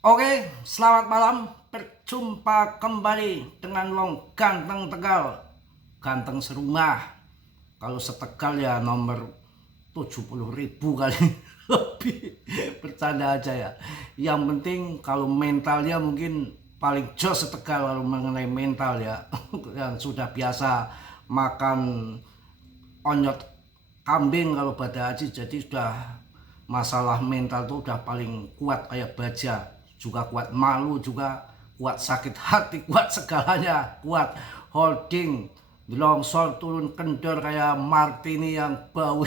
Oke, selamat malam. Berjumpa kembali dengan Long Ganteng Tegal. Ganteng serumah. Kalau setegal ya nomor 70.000 kali lebih. Bercanda aja ya. Yang penting kalau mentalnya mungkin paling jos setegal kalau mengenai mental ya. Yang sudah biasa makan onyot kambing kalau pada haji, jadi sudah masalah mental tuh udah paling kuat kayak baja, juga kuat malu, juga kuat sakit hati, kuat segalanya, kuat holding longsor turun kendor kayak Martini yang bau.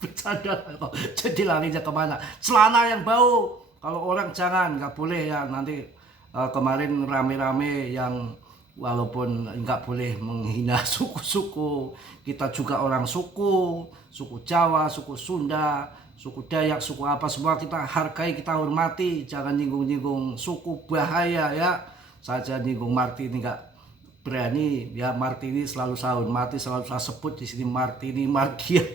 Bercanda kok, jadi larinya kemana? Celana yang bau kalau orang jangan, nggak boleh ya nanti. Kemarin rame-rame yang walaupun nggak boleh menghina suku-suku, kita juga orang suku Jawa, suku Sunda, suku Dayak, suku apa semua kita hargai, kita hormati, jangan nyinggung-nyinggung suku, bahaya ya. Saja nyinggung Martini nggak berani ya, Martini selalu saya hormati, selalu saya sebut di sini Martini Mardia.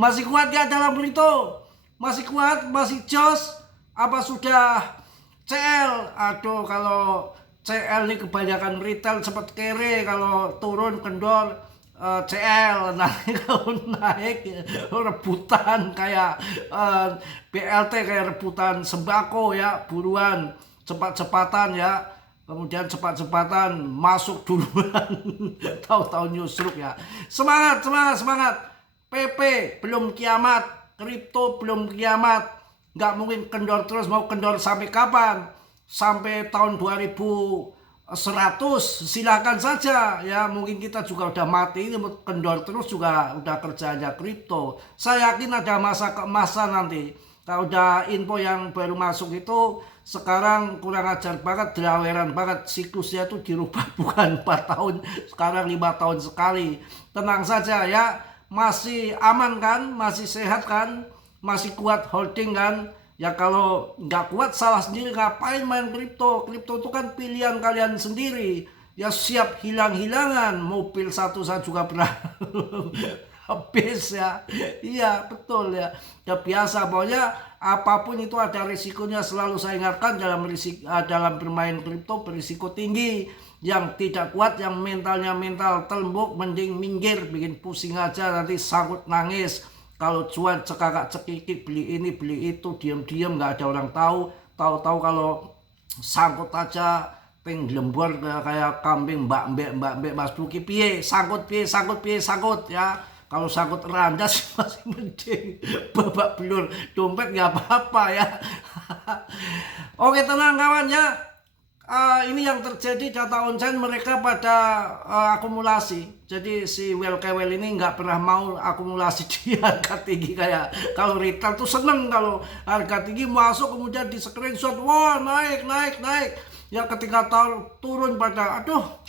Masih kuat ya dalam berito? Masih kuat, masih jos? Apa sudah CL? Aduh, kalau CL ini kebanyakan retail cepet kere, kalau turun kendor CL, nanti kalau naik rebutan kayak BLT, kayak rebutan sembako ya, buruan cepat-cepatan ya, kemudian cepat-cepatan masuk duluan. Tahu-tahu nyusruk ya. Semangat, semangat, semangat. PP belum kiamat, kripto belum kiamat, nggak mungkin kendor terus. Mau kendor sampai kapan? Sampai tahun 2100 silakan saja ya, mungkin kita juga udah mati, ini kendor terus juga udah kerjanya kripto. Saya yakin ada masa keemasan nanti. Kalau udah info yang baru masuk itu sekarang kurang ajar banget, draweran banget, siklusnya itu dirubah bukan 4 tahun, sekarang 5 tahun sekali. Tenang saja ya, masih aman kan, masih sehat kan, masih kuat holding kan. Ya kalau nggak kuat salah sendiri, ngapain main kripto? Kripto itu kan pilihan kalian sendiri. Ya siap hilang-hilangan, mobil satu saya juga pernah habis ya. Iya betul ya. Ya biasa, pokoknya apapun itu ada risikonya, selalu saya ingatkan dalam bermain kripto berisiko tinggi. Yang tidak kuat, yang mentalnya mental telembuk, mending minggir, bikin pusing aja nanti sangkut nangis. Kalau cuan cekakak cekikik, beli ini beli itu, diam-diam nggak ada orang tahu. Tahu-tahu kalau sangkut aja ping lembur kayak kambing, mbak mbek Mas Buki, piye sangkut, piye sangkut, piye sangkut ya. Kalau sangkut randas masih mending, babak belur dompet nggak apa-apa ya. Oke, tenang kawan ya. Ini yang terjadi, data onsen mereka pada akumulasi. Jadi si well ini nggak pernah mau akumulasi di harga tinggi. Kayak kalau retail tuh seneng kalau harga tinggi masuk kemudian di screenshot, wah naik naik naik. Ya ketika turun pada aduh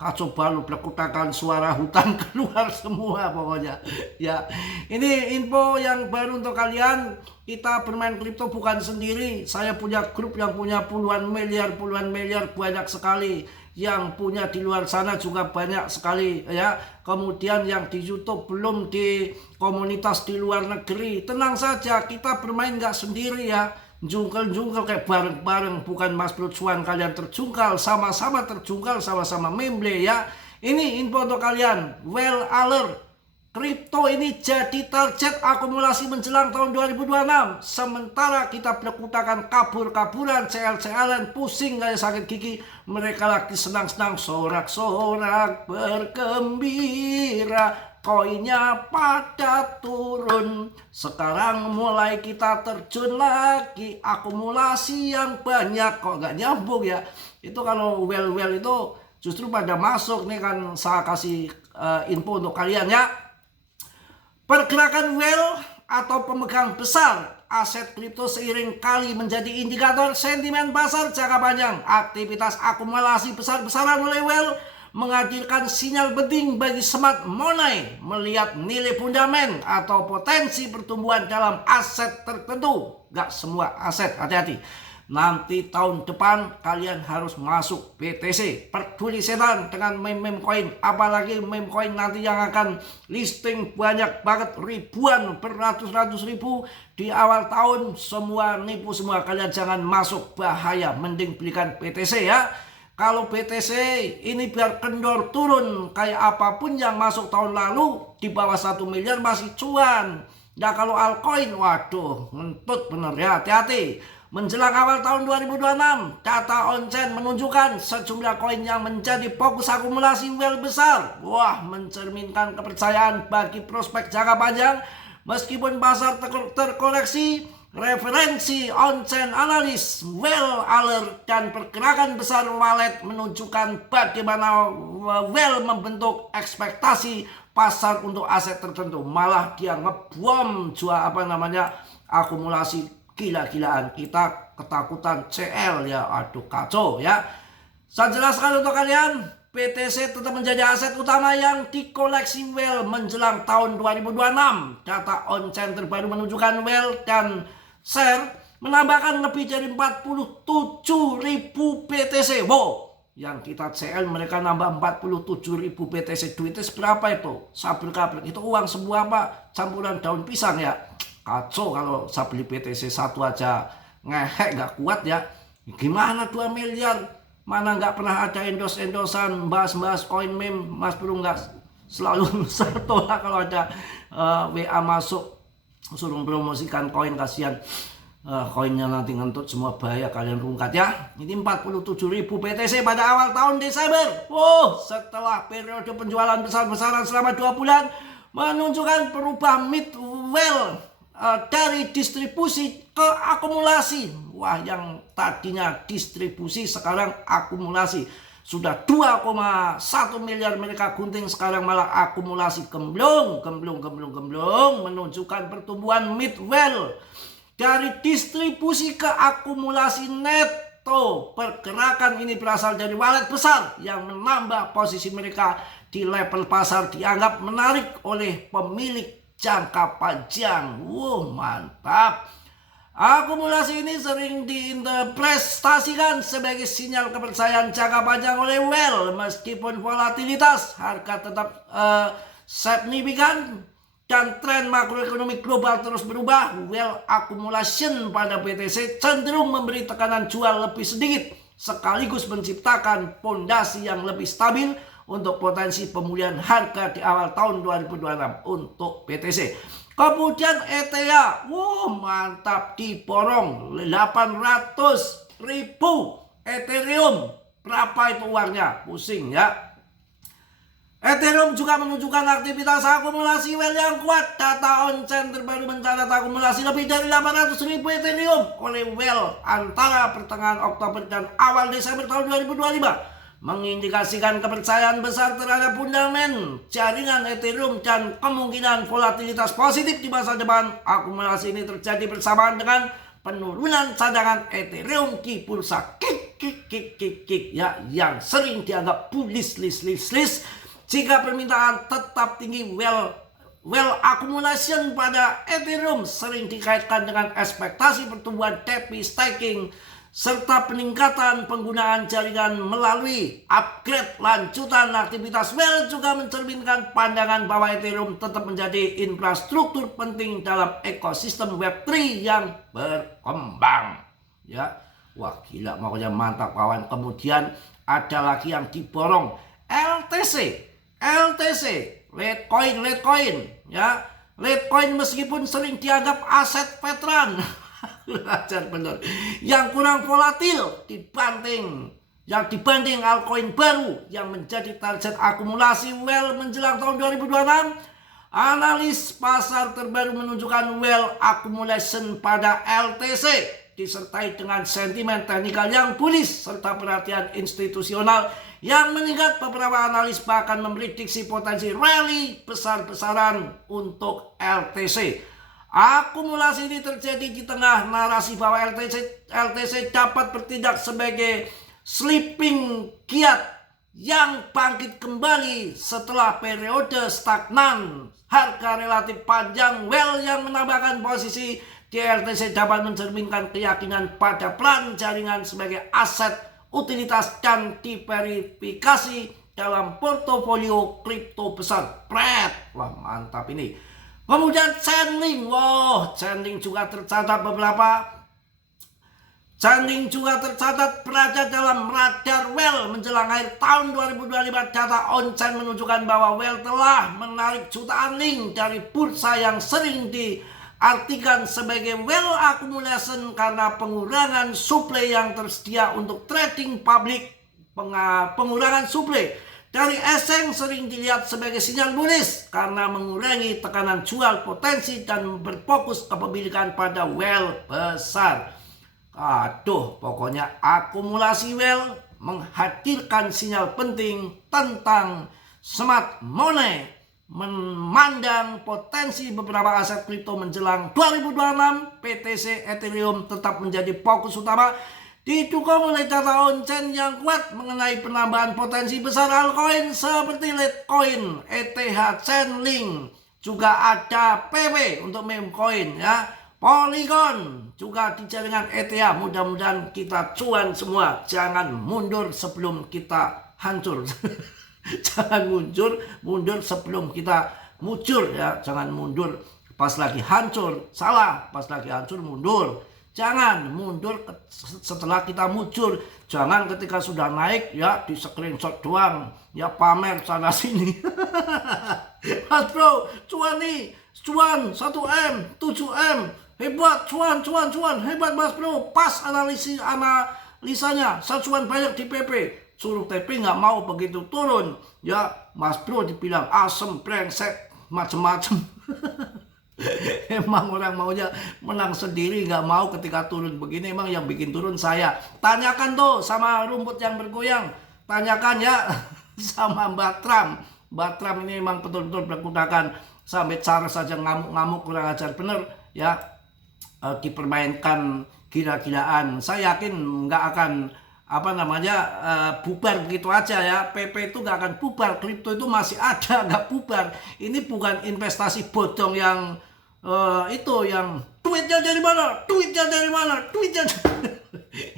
kacau balu, belekutakan suara hutan keluar semua pokoknya. Ya, ini info yang baru untuk kalian. Kita bermain kripto bukan sendiri. Saya punya grup yang punya puluhan miliar banyak sekali. Yang punya di luar sana juga banyak sekali ya. Kemudian yang di YouTube, belum di komunitas di luar negeri. Tenang saja, kita bermain nggak sendiri ya. Jungkel-jungkel kayak bareng-bareng, bukan Mas Cuan kalian terjungkal, sama-sama terjungkal, sama-sama memble ya. Ini info untuk kalian, well alert, kripto ini jadi target akumulasi menjelang tahun 2026. Sementara kita berkutakan kabur-kaburan, CL-CLan, pusing kayak sakit gigi. Mereka lagi senang-senang, sorak-sorak, bergembira. Koinnya pada turun. Sekarang mulai kita terjun lagi, akumulasi yang banyak. Kok nggak nyambung ya? Itu kalau well itu justru pada masuk. Nih kan saya kasih info untuk kalian ya. Pergerakan well atau pemegang besar aset kripto seiring kali menjadi indikator sentimen pasar jangka panjang. Aktivitas akumulasi besar-besaran oleh well menghadirkan sinyal penting bagi smart money melihat nilai fundamental atau potensi pertumbuhan dalam aset tertentu. Gak semua aset, hati-hati. Nanti tahun depan kalian harus masuk BTC. Peduli setan dengan meme coin. Apalagi meme coin nanti yang akan listing banyak banget, ribuan, beratus-ratus ribu di awal tahun. Semua nipu semua. Kalian jangan masuk, bahaya. Mending belikan BTC ya. Kalau BTC ini biar kendor turun kayak apapun yang masuk tahun lalu di bawah 1 miliar masih cuan. Nah kalau altcoin, waduh, ngentut bener ya, hati-hati. Menjelang awal tahun 2026, data on-chain menunjukkan sejumlah koin yang menjadi fokus akumulasi whale besar. Wah, mencerminkan kepercayaan bagi prospek jangka panjang. Meskipun pasar terkoreksi, referensi on-chain analis, whale alert, dan pergerakan besar wallet menunjukkan bagaimana whale membentuk ekspektasi pasar untuk aset tertentu. Malah dia ngebom jual akumulasi gila-gilaan. Kita ketakutan CL ya, aduh kacau ya. Saya jelaskan untuk kalian, BTC tetap menjadi aset utama yang dikoleksi whale menjelang tahun 2026. Data on-chain terbaru menunjukkan whale dan share menambahkan lebih dari 47.000 BTC. Wow, yang kita CL mereka nambah 47.000 BTC. Duitnya seberapa itu? Sabrek-abrek. Itu uang semua apa? Campuran daun pisang ya. Kacau kalau saya beli BTC satu aja ngehek nggak kuat ya. Gimana 2 miliar? Mana nggak pernah ada endos-endosan bahas-bahas koin meme. Mas Bro nggak selalu tolak kalau ada WA masuk suruh promosikan koin, kasihan koinnya nanti ngentut semua, bahaya kalian rungkat ya. Ini 47.000 BTC pada awal tahun Desember. Setelah periode penjualan besar-besaran selama 2 bulan menunjukkan perubahan mid whale dari distribusi ke akumulasi. Wah, yang tadinya distribusi sekarang akumulasi. Sudah 2,1 miliar mereka gunting, sekarang malah akumulasi. Gemblong menunjukkan pertumbuhan mid whale. Dari distribusi ke akumulasi neto. Pergerakan ini berasal dari wallet besar yang menambah posisi mereka di level pasar, dianggap menarik oleh pemilik jangka panjang. Mantap. Akumulasi ini sering diinterpretasikan sebagai sinyal kepercayaan jangka panjang oleh whale. Meskipun volatilitas harga tetap signifikan dan tren makroekonomi global terus berubah, whale accumulation pada BTC cenderung memberi tekanan jual lebih sedikit, sekaligus menciptakan pondasi yang lebih stabil untuk potensi pemulihan harga di awal tahun 2026 untuk BTC. Kemudian ETH, mantap, diborong 800.000 Ethereum. Berapa itu uangnya? Pusing ya. Ethereum juga menunjukkan aktivitas akumulasi whale yang kuat. Data on-chain terbaru mencatat akumulasi lebih dari 800.000 Ethereum oleh whale antara pertengahan Oktober dan awal Desember tahun 2025. Mengindikasikan kepercayaan besar terhadap fundament jaringan Ethereum dan kemungkinan volatilitas positif di masa depan. Akumulasi ini terjadi bersamaan dengan penurunan cadangan Ethereum di bursa kik ya, yang sering dianggap bullish list. Jika permintaan tetap tinggi, whale accumulation pada Ethereum sering dikaitkan dengan ekspektasi pertumbuhan DeFi staking serta peningkatan penggunaan jaringan melalui upgrade lanjutan. Aktivitas whale juga mencerminkan pandangan bahwa Ethereum tetap menjadi infrastruktur penting dalam ekosistem Web3 yang berkembang. Ya, wah gila, makanya mantap kawan. Kemudian ada lagi yang diborong, LTC, Litecoin, ya. Litecoin meskipun sering dianggap aset veteran, bener, yang kurang volatil dibanding altcoin baru yang menjadi target akumulasi whale menjelang tahun 2026. Analis pasar terbaru menunjukkan whale accumulation pada LTC disertai dengan sentimen teknikal yang bullish serta perhatian institusional yang meningkat. Beberapa analis bahkan memprediksi potensi rally besar-besaran untuk LTC. Akumulasi ini terjadi di tengah narasi bahwa LTC dapat bertindak sebagai sleeping giant yang bangkit kembali setelah periode stagnan harga relatif panjang whale yang menambahkan posisi JLTC dapat mencerminkan keyakinan pada plan jaringan sebagai aset utilitas dan diverifikasi dalam portofolio kripto besar. Pret, wah mantap ini. Kemudian Chainlink, wow, Chainlink juga tercatat berada dalam radar Well menjelang akhir tahun 2025. Data on-chain menunjukkan bahwa Well telah menarik jutaan link dari bursa yang sering diartikan sebagai Well accumulation karena pengurangan suplai yang tersedia untuk trading publik. Pengurangan suplai dari asing sering dilihat sebagai sinyal bullish karena mengurangi tekanan jual potensi dan berfokus kepemilikan pada Well besar. Aduh, pokoknya akumulasi Well menghadirkan sinyal penting tentang smart money. Memandang potensi beberapa aset kripto menjelang 2026, PTC Ethereum tetap menjadi fokus utama, didukung oleh data on-chain yang kuat mengenai penambahan potensi besar altcoin seperti Litecoin, ETH, Chainlink, juga ada PP untuk meme coin ya. Polygon juga di jaringan ETH. Mudah-mudahan kita cuan semua. Jangan mundur sebelum kita hancur. Jangan mundur sebelum kita muncul ya. Jangan mundur pas lagi hancur. Salah, pas lagi hancur mundur. Jangan mundur setelah kita muncul. Jangan ketika sudah naik ya di screenshot doang. Ya pamer sana sini. Mas bro, cuan nih. Cuan 1M, 7M. Hebat, cuan, hebat mas bro, pas analisanya, cuan banyak di PP, suruh TP nggak mau begitu turun, ya mas bro dibilang asem, brengsek, macem-macem. Emang orang maunya menang sendiri, nggak mau ketika turun begini. Emang yang bikin turun saya. Tanyakan tuh sama rumput yang bergoyang, tanyakan ya sama Mbak Trump. Mbak Trump ini emang betul-betul berkudakan, sampai cara saja ngamuk-ngamuk kurang ajar bener ya. Dipermainkan gila-gilaan. Saya yakin nggak akan bubar begitu aja ya. PP itu nggak akan bubar, kripto itu masih ada, nggak bubar. Ini bukan investasi bodong yang yang duitnya dari mana.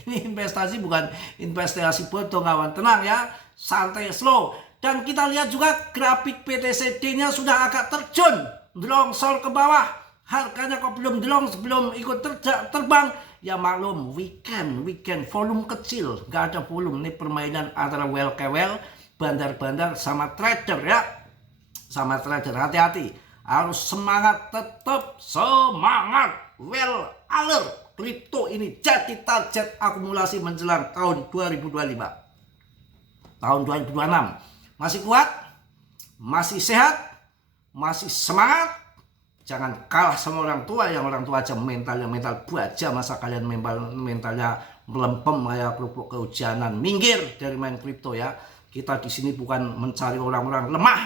Ini investasi bukan investasi bodong, kawan. Tenang ya, santai, slow. Dan kita lihat juga grafik BTCD-nya sudah agak terjun, longsor ke bawah. Harganya kok belum ikut terbang. Ya maklum, weekend volume kecil, nggak ada volume. Ini permainan antara well ke well, bandar-bandar sama trader ya. Sama trader, hati-hati. Harus semangat, tetap semangat. Well alert. Kripto ini jadi target akumulasi menjelang tahun 2025. Tahun 2026. Masih kuat? Masih sehat? Masih semangat? Jangan kalah sama orang tua, yang orang tua aja mental baja, masa kalian mentalnya melempem kayak kerupuk kehujanan. Minggir dari main kripto ya. Kita di sini bukan mencari orang-orang lemah,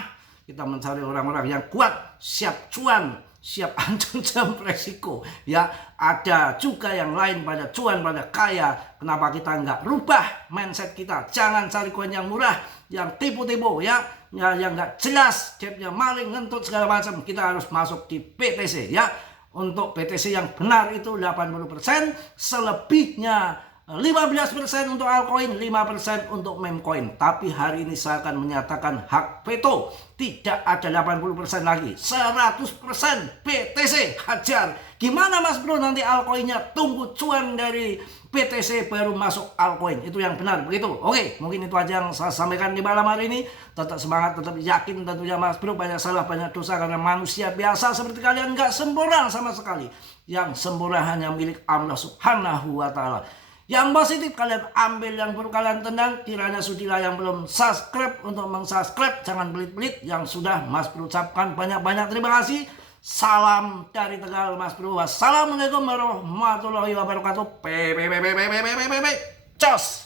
kita mencari orang-orang yang kuat, siap cuan, siap ancam jam resiko ya. Ada juga yang lain pada cuan, pada kaya. Kenapa kita nggak rubah mindset kita? Jangan cari koin yang murah, yang tipu-tipu ya, yang nggak jelas, depnya maling, ngentut segala macam. Kita harus masuk di BTC ya. Untuk BTC yang benar itu 80%, selebihnya 15% untuk altcoin, 5% untuk meme coin. Tapi hari ini saya akan menyatakan hak veto. Tidak ada 80% lagi, 100% BTC hajar. Gimana mas bro nanti altcoinnya? Tunggu cuan dari BTC baru masuk altcoin. Itu yang benar, begitu. Oke, mungkin itu aja yang saya sampaikan di malam hari ini. Tetap semangat, tetap yakin tentunya mas bro. Banyak salah, banyak dosa karena manusia biasa seperti kalian nggak sempurna sama sekali. Yang sempurna hanya milik Allah Subhanahu wa Ta'ala. Yang positif kalian ambil, yang buruk kalian tendang. Kiranya sudilah yang belum subscribe untuk meng-subscribe. Jangan belit-belit. Yang sudah mas bro ucapkan banyak-banyak terima kasih. Salam dari Tegal mas bro. Wassalamualaikum warahmatullahi wabarakatuh. Cos.